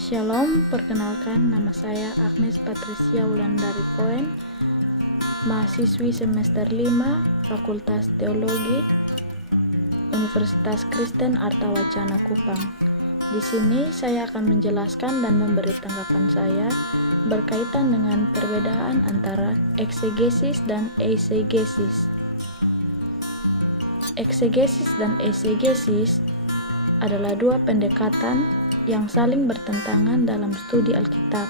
Shalom, perkenalkan nama saya Agnes Patricia Wulandari Koen, mahasiswi semester 5, Fakultas Teologi, Universitas Kristen Arta Wacana Kupang. Di sini saya akan menjelaskan dan memberi tanggapan saya berkaitan dengan perbedaan antara eksegesis dan eisegesis. Eksegesis dan eisegesis adalah dua pendekatan yang saling bertentangan dalam studi Alkitab.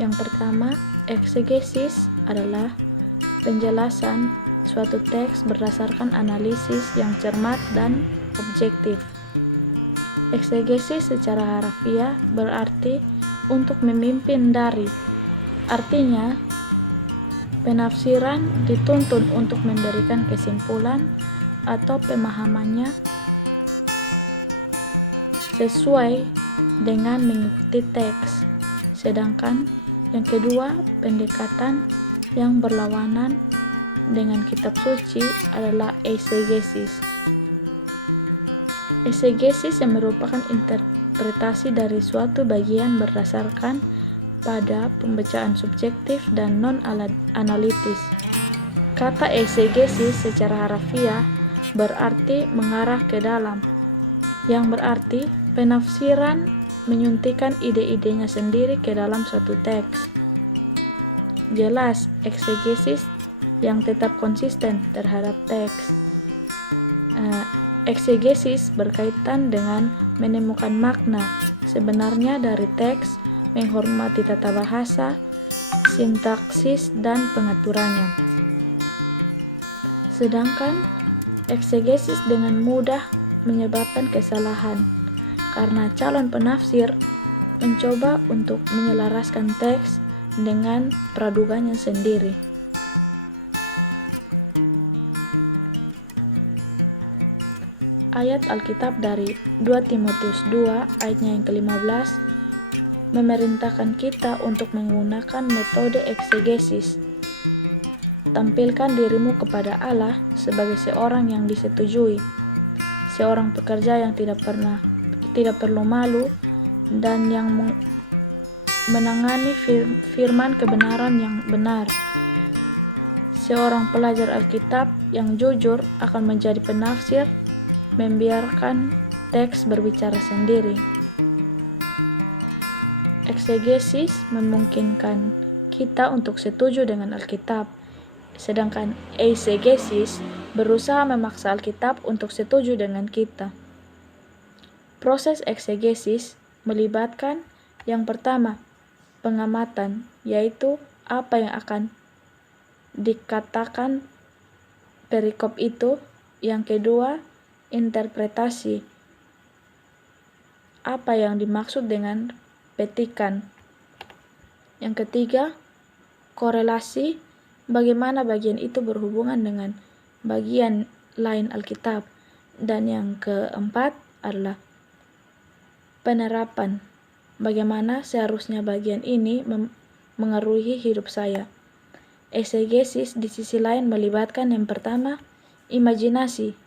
Yang pertama, eksegesis adalah penjelasan suatu teks berdasarkan analisis yang cermat dan objektif. Eksegesis secara harafiah berarti untuk memimpin dari, artinya penafsiran dituntun untuk memberikan kesimpulan atau pemahamannya sesuai dengan mengikuti teks. Sedangkan yang kedua, pendekatan yang berlawanan dengan kitab suci adalah eisegesis. Eisegesis yang merupakan interpretasi dari suatu bagian berdasarkan pada pembacaan subjektif dan non-analitis. Kata eisegesis secara harafiah berarti mengarah ke dalam, yang berarti penafsiran menyuntikkan ide-idenya sendiri ke dalam suatu teks. Jelas, eksegesis yang tetap konsisten terhadap teks. Eksegesis berkaitan dengan menemukan makna sebenarnya dari teks, menghormati tata bahasa, sintaksis, dan pengaturannya. Sedangkan eksegesis dengan mudah menyebabkan kesalahan karena calon penafsir mencoba untuk menyelaraskan teks dengan praduganya sendiri. Ayat Alkitab dari 2 Timotius 2 ayatnya yang ke-15 memerintahkan kita untuk menggunakan metode eksegesis. Tampilkan dirimu kepada Allah sebagai seorang yang disetujui, seorang pekerja yang tidak perlu malu, dan yang menangani firman kebenaran yang benar. Seorang pelajar Alkitab yang jujur akan menjadi penafsir, membiarkan teks berbicara sendiri. Eksegesis memungkinkan kita untuk setuju dengan Alkitab, sedangkan eisegesis berusaha memaksa Alkitab untuk setuju dengan kita. Proses eksegesis melibatkan yang pertama, pengamatan, yaitu apa yang akan dikatakan perikop itu. Yang kedua, interpretasi, apa yang dimaksud dengan petikan. Yang ketiga, korelasi, bagaimana bagian itu berhubungan dengan bagian lain Alkitab. Dan yang keempat adalah penerapan, bagaimana seharusnya bagian ini mengaruhi hidup saya. Eisegesis di sisi lain melibatkan yang pertama, imajinasi,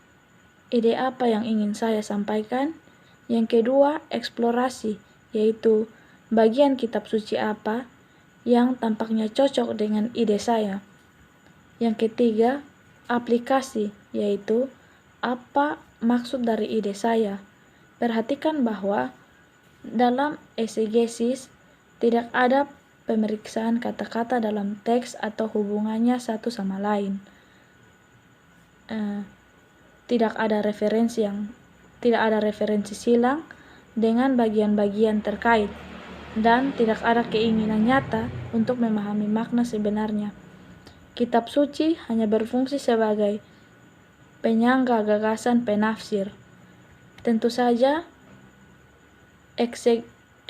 ide apa yang ingin saya sampaikan. Yang kedua, eksplorasi, yaitu bagian kitab suci apa yang tampaknya cocok dengan ide saya. Yang ketiga, aplikasi, yaitu apa maksud dari ide saya. Perhatikan bahwa dalam eisegesis tidak ada pemeriksaan kata-kata dalam teks atau hubungannya satu sama lain. Tidak ada referensi silang dengan bagian-bagian terkait, dan tidak ada keinginan nyata untuk memahami makna sebenarnya. Kitab suci hanya berfungsi sebagai penyangga gagasan penafsir. Tentu saja,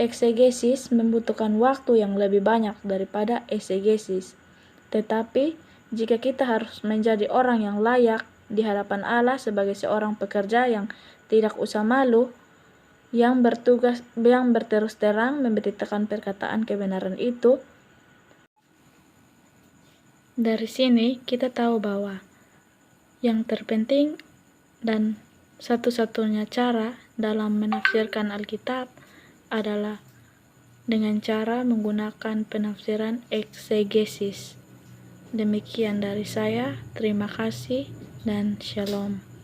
eksegesis membutuhkan waktu yang lebih banyak daripada eisegesis. Tetapi, jika kita harus menjadi orang yang layak di hadapan Allah sebagai seorang pekerja yang tidak usah malu, yang berterus terang memberitakan perkataan kebenaran itu, dari sini kita tahu bahwa yang terpenting dan satu-satunya cara dalam menafsirkan Alkitab adalah dengan cara menggunakan penafsiran eksegesis. Demikian dari saya, terima kasih dan shalom.